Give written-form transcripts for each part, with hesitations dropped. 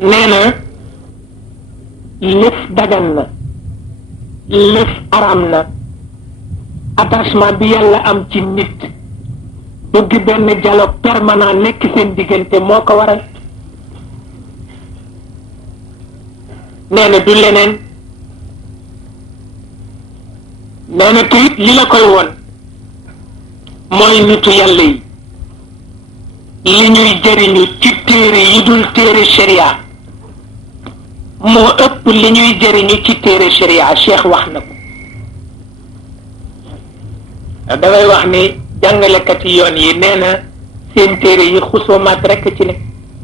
nee na lëf dagan na lëf aram na attachement bi yàlla am ci nit bëgg benn dialogue permanent nekk seen diggante moo ko waral nee na du leneen nee na kayit li la koy woon mooy nitu yàlla yi li ñuy jëriñu ci téere yi dul téere sharia moo ëpp li ñuy jëriñu ci téere sharia cheikh wax na ko dafay wax ni jàngalekat yi yoon yi nee na seen téere yi xusumaat rekk ci ne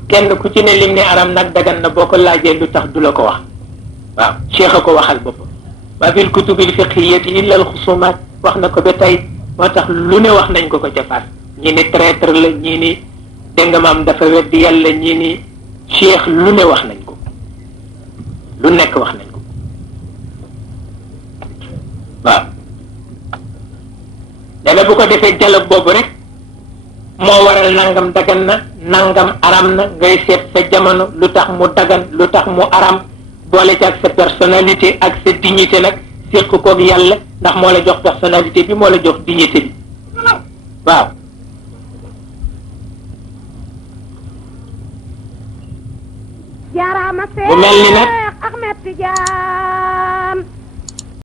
kenn ku ci ne lim ne aram nag dagan na boo ko laajee lu tax du la ko wax waaw cheikh a ko waxal boppam ma fil kutubil fiqhiyyati illa al xusumaat wax na ko ba tey moo tax lu ne wax nañ ko ca faat ñii ni traître la ñii ni dégg nga maam dafa weddi yàlla ñii ni cheikh lu ne wax nañ ko lu nekk wax nañ ko waaw dana bu ko defee dialogue boobu rek moo waral nangam dagan na nangam aram na ngay seet sa jamono lu tax mu dagan lu tax mu aram boole ci ak sa personnalité ak sa dignité nag séq koog yàlla ndax moo la jox personnalité bi moo la jox dignité bi waaw bu mel ni nag